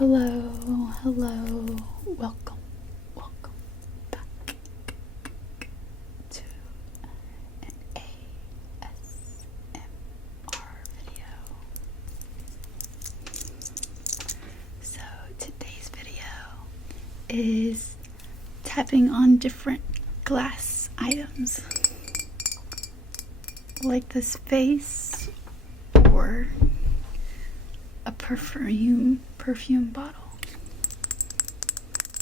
Hello, welcome back to an ASMR video. So today's video is tapping on different glass items, like this vase or a perfume bottle.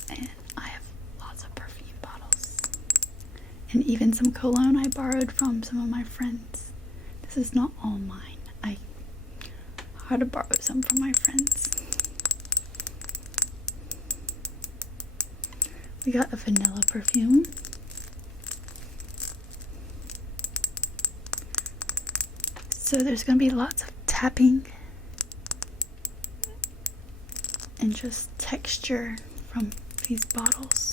And I have lots of perfume bottles and even some cologne I borrowed from some of my friends. This is not all mine. I had to borrow some from my friends. We got a vanilla perfume. So there's gonna be lots of tapping and just texture from these bottles,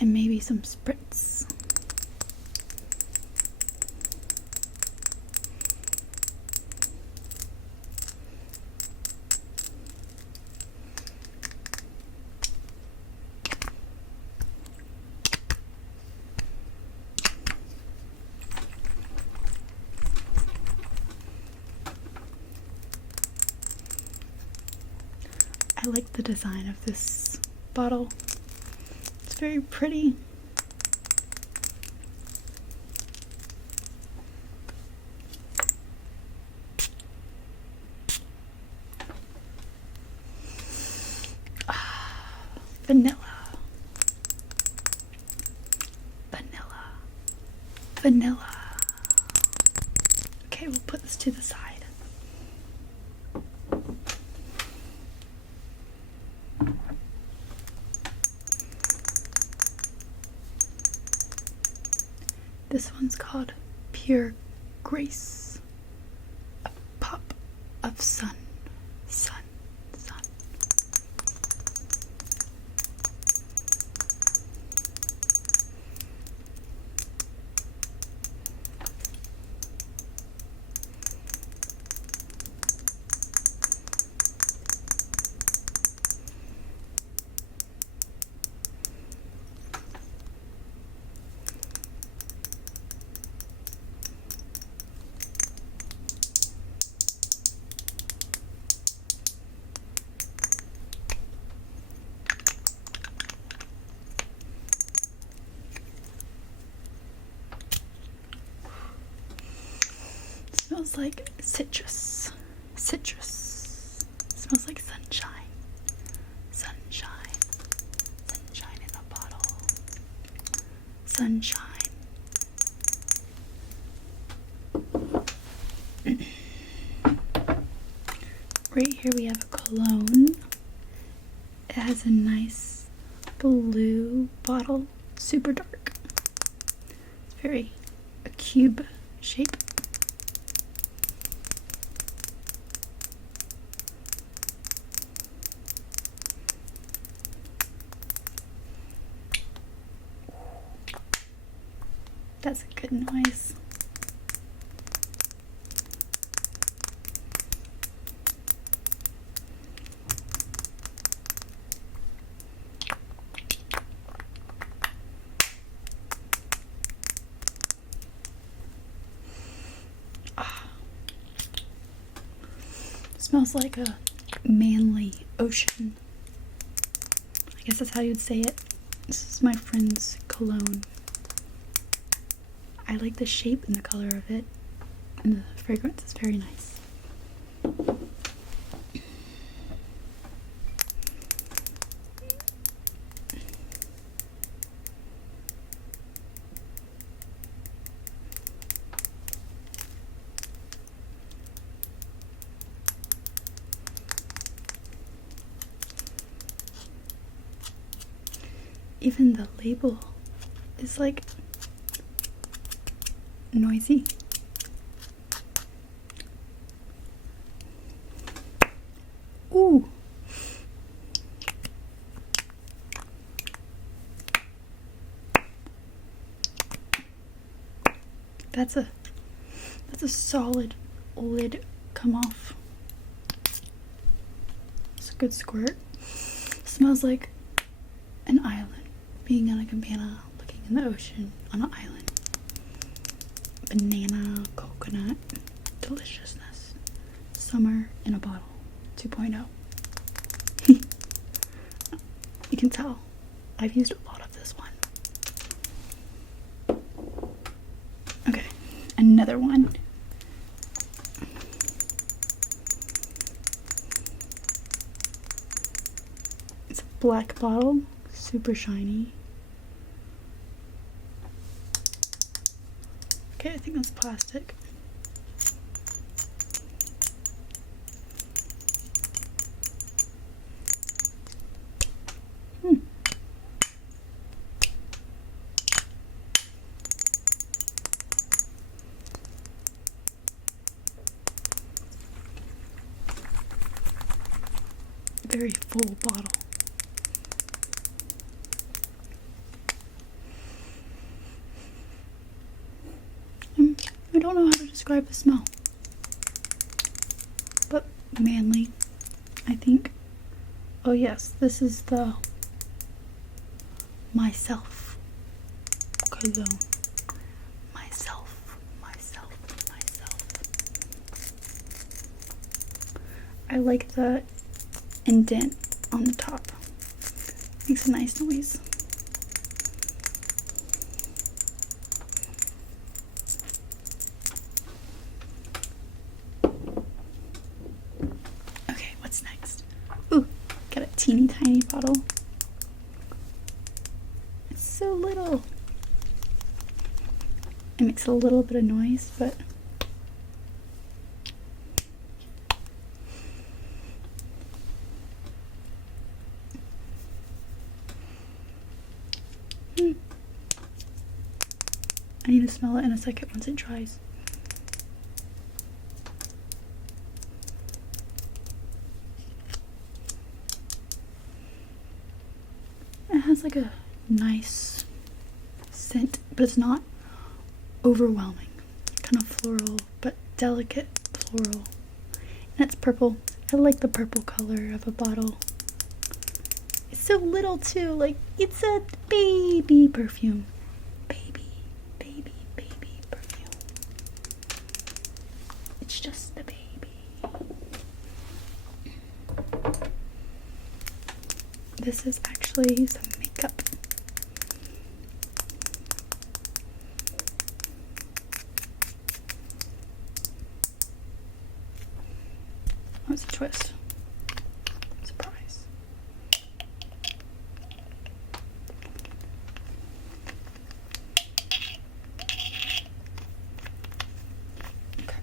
and maybe some spritz. I like the design of this bottle. It's very pretty. Vanilla. Okay, we'll put this to the side. This one's called Pure Grace. A pop of sun. Smells like citrus. Smells like sunshine in a bottle. Sunshine. Right here we have a cologne. It has a nice blue bottle, super dark. It's very a cube shape. That's a good noise. Smells like a manly ocean. I guess that's how you'd say it. This is my friend's cologne. I like the shape and the color of it, and the fragrance is very nice. Even the label is like noisy. Ooh. That's a solid lid come off. It's good squirt. Smells like an island. Being on a cabana, looking in the ocean on an island. Banana, coconut, deliciousness. Summer in a bottle 2.0. You can tell I've used a lot of this one. Okay, another one. It's a black bottle, super shiny. Okay, I think that's plastic. Very full bottle. I don't know how to describe the smell, but manly, I think. Oh yes, this is the Myself cologne. Myself. I like the indent on the top. Makes a nice noise. Okay, what's next? Ooh, got a teeny tiny bottle. It's so little. It makes a little bit of noise, but I need to smell it in a second once it dries. It has like a nice scent, but it's not overwhelming. Kind of floral, but delicate floral. And it's purple. I like the purple color of a bottle. It's so little too, like it's a baby perfume. Baby perfume. It's just a baby. This is actually some makeup. What's the twist? Surprise. Okay.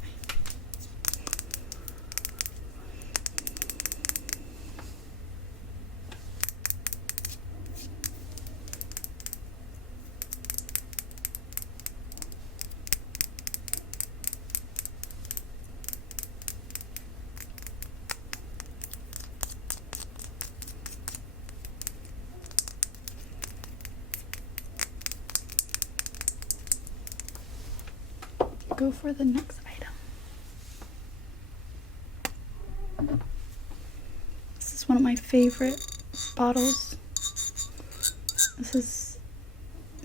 Go for the next item. This is one of my favorite bottles. This is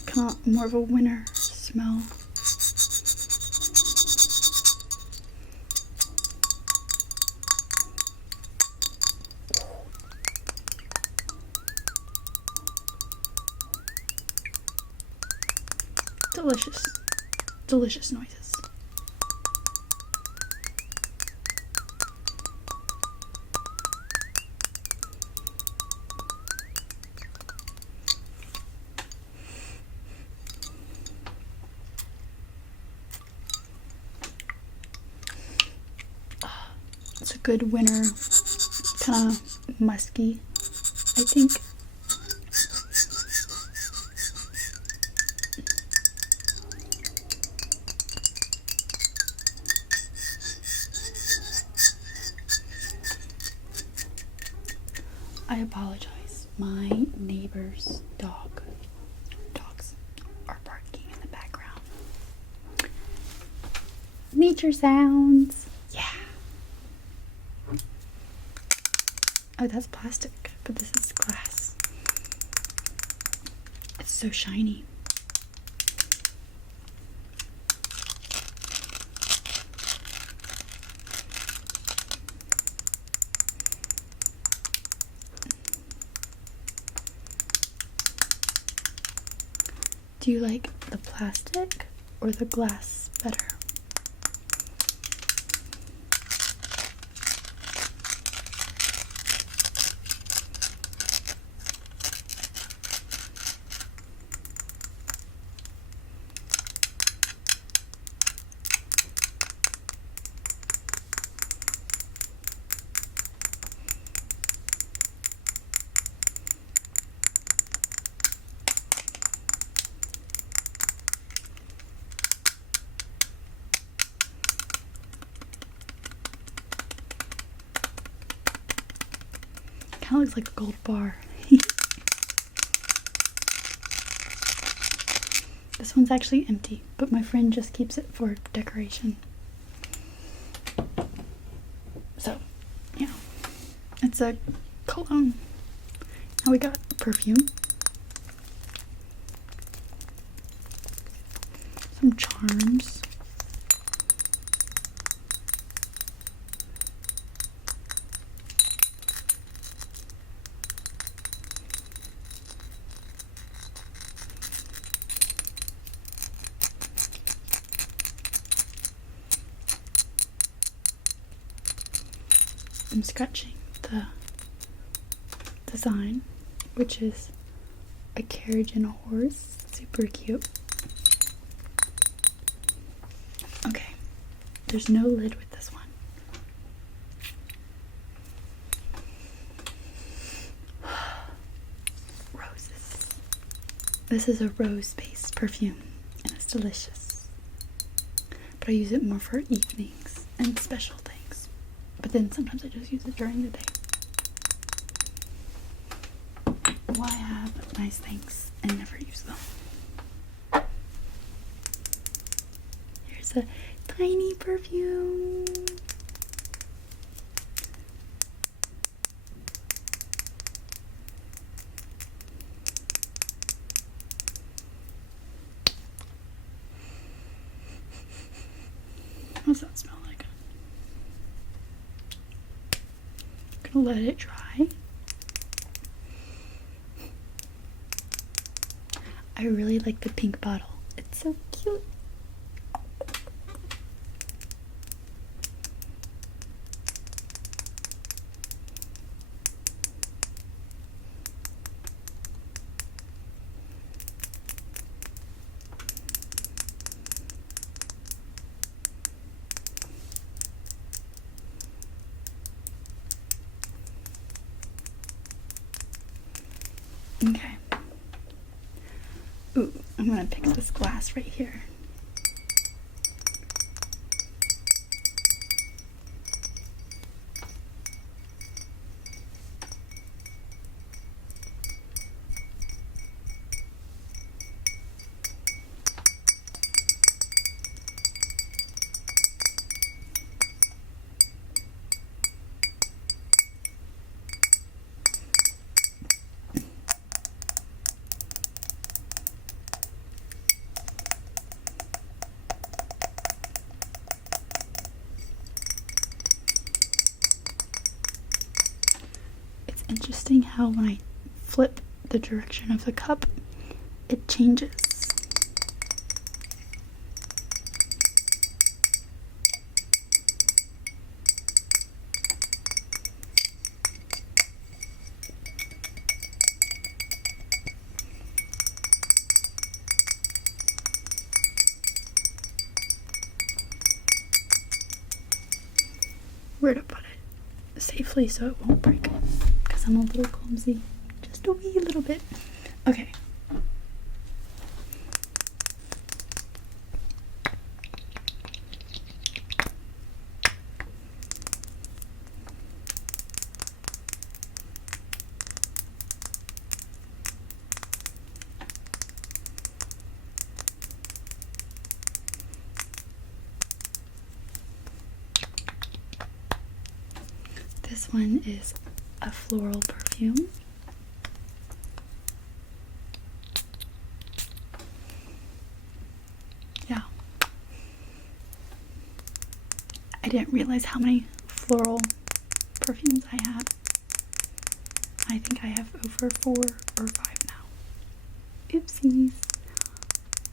kind of more of a winter smell. Delicious noises. It's a good winter, kind of musky, I think. I apologize. My neighbor's dogs are barking in the background. Nature sounds. Yeah. Oh, that's plastic, but this is glass. It's so shiny. Do you like the plastic or the glass better? Kind of looks like a gold bar. This one's actually empty, but my friend just keeps it for decoration. So, yeah. It's a cologne. Now we got perfume. Some charms. I'm scratching the design, which is a carriage and a horse. Super cute. Okay, there's no lid with this one. Roses. This is a rose-based perfume, and it's delicious. But I use it more for evenings and special things. But then sometimes I just use it during the day. Why have nice things and never use them? Here's a tiny perfume. What does that smell like? I'm gonna let it dry. I really like the pink bottle. It's so cute. Okay. Ooh, I'm gonna pick this glass right here. Interesting how when I flip the direction of the cup, it changes. Where to put it safely so it won't break. I'm a little clumsy, just a wee little bit. Okay. This one is a floral perfume. Yeah. I didn't realize how many floral perfumes I had. I think I have over 4 or 5 now. Oopsies.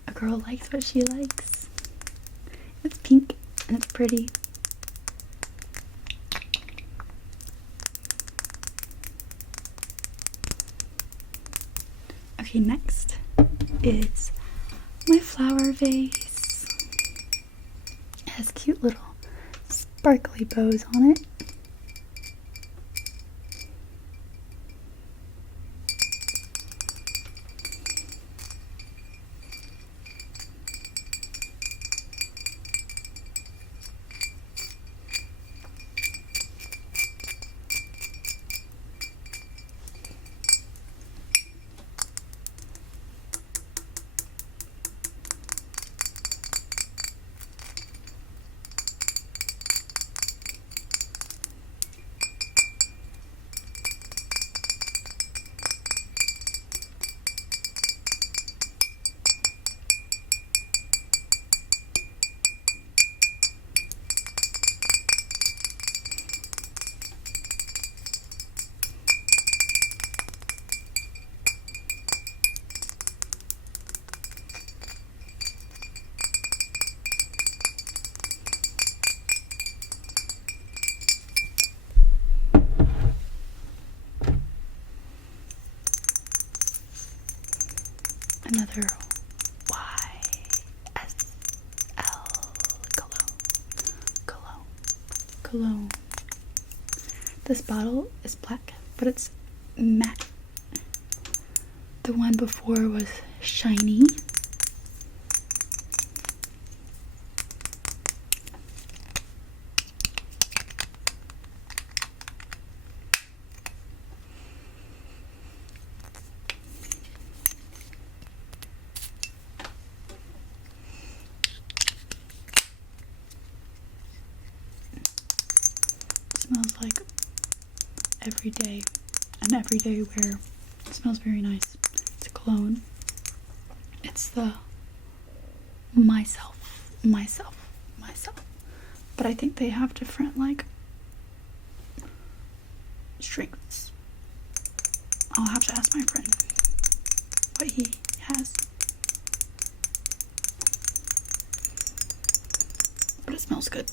A girl likes what she likes. It's pink and it's pretty. Okay, next is my flower vase. It has cute little sparkly bows on it. Another YSL Cologne. This bottle is black, but it's matte. The one before was shiny. Smells like everyday wear. It smells very nice. It's a cologne. It's the myself. But I think they have different like strengths. I'll have to ask my friend what he has. But it smells good.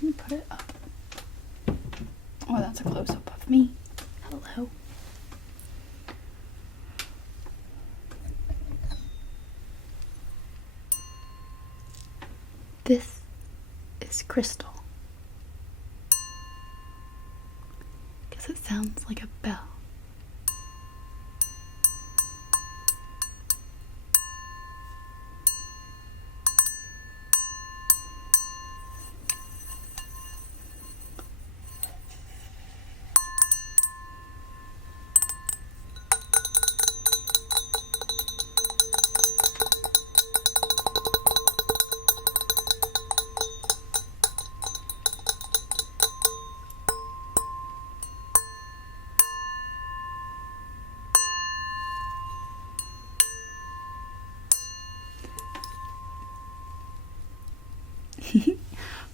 Let me put it up. Oh, that's a close-up of me. Hello. This is crystal. Because it sounds like a bell.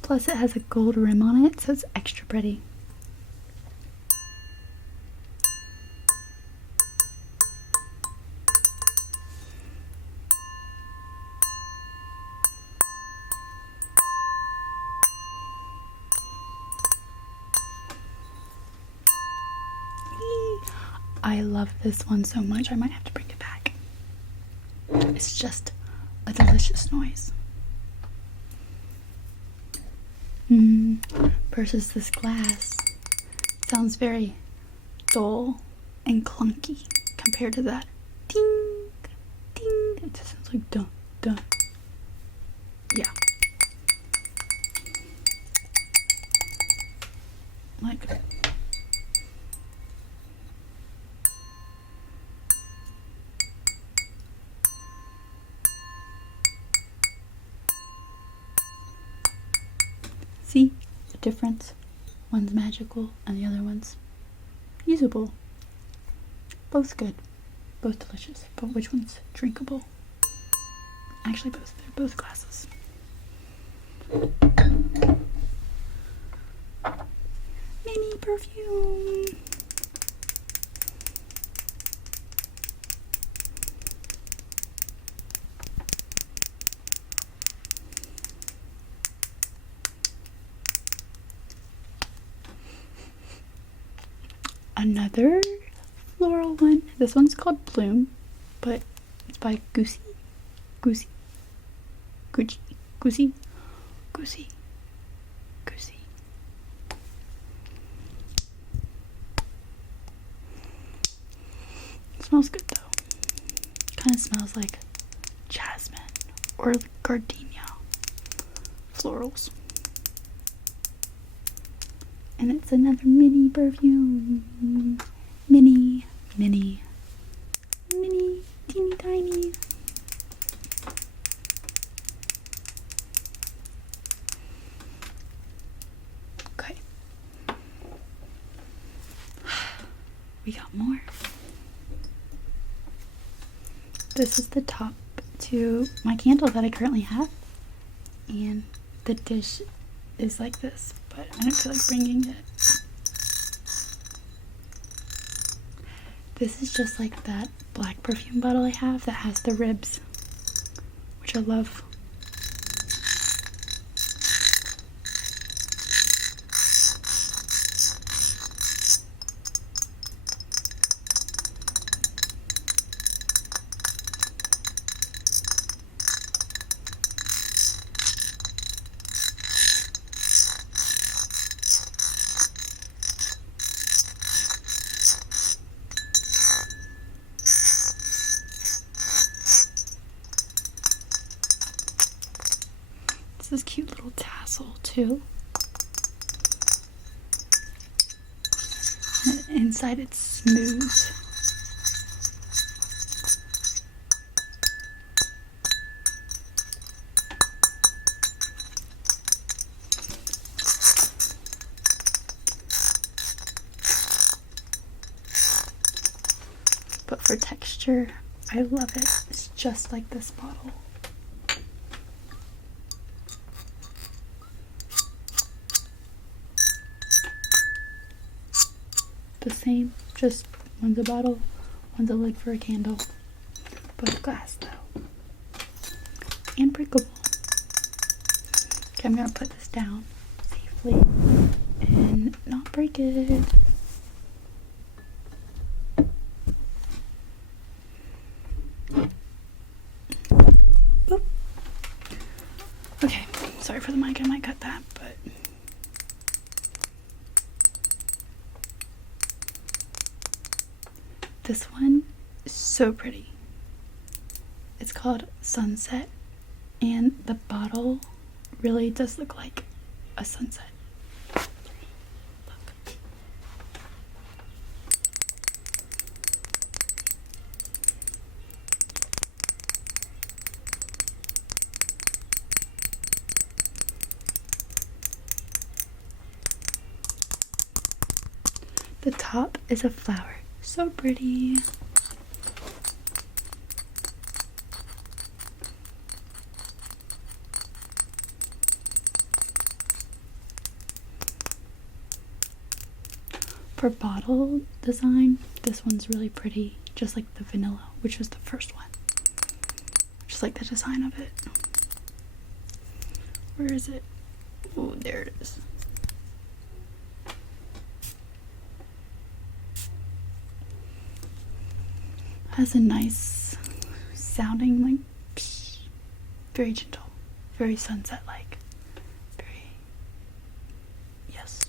Plus it has a gold rim on it, so it's extra pretty. I love this one so much I might have to bring it back. It's just a delicious noise. Versus this glass. Sounds very dull and clunky compared to that ting, ting. It just sounds like dun, dun. Yeah. Like, see the difference? One's magical and the other one's usable. Both good, both delicious, but which one's drinkable? Actually both, they're both glasses. Mini perfume. Another floral one. This one's called Bloom, but it's by Gucci. It smells good though. Kind of smells like jasmine or gardenia florals. And it's another mini perfume. Mini, teeny tiny. Okay. We got more. This is the top to my candle that I currently have. And the dish is like this, but I don't feel like bringing it. This is just like that black perfume bottle I have that has the ribs, which I love. This cute little tassel too. And inside it's smooth. But for texture, I love it. It's just like this bottle. The same, just one's a bottle, one's a lid for a candle. Both glass though. And breakable. Okay, I'm gonna put this down safely and not break it. Boop. Okay, sorry for the mic, I might cut that, but this one is so pretty. It's called Sunset, and the bottle really does look like a sunset. Look. The top is a flower. So pretty. For bottle design, this one's really pretty, just like the vanilla, which was the first one. Just like the design of it. Where is it? Oh, there it is. has a nice sounding, like, psh, very gentle, very sunset-like, very, yes.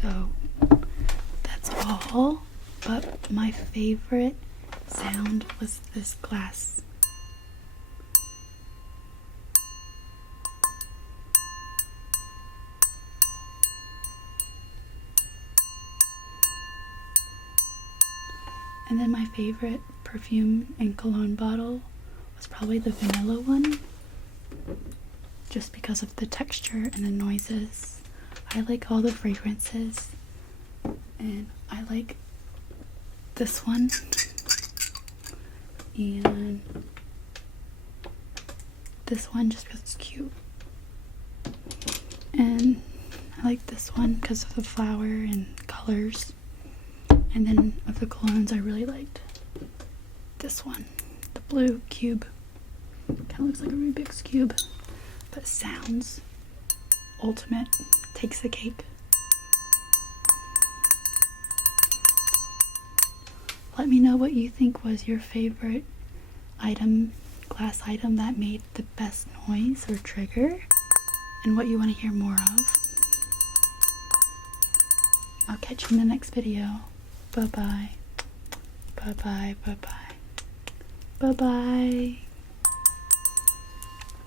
So that's all, but my favorite sound was this glass. And then my favorite perfume and cologne bottle was probably the vanilla one, just because of the texture and the noises. I like all the fragrances, and I like this one, and this one just because it's cute, and I like this one because of the flower and colors. And then of the colognes, I really liked this one, the blue cube. Kind of looks like a Rubik's cube, but sounds ultimate, takes the cake. Let me know what you think was your favorite item, glass item that made the best noise or trigger, and what you want to hear more of. I'll catch you in the next video. Bye bye. Bye bye. Bye bye. Bye bye.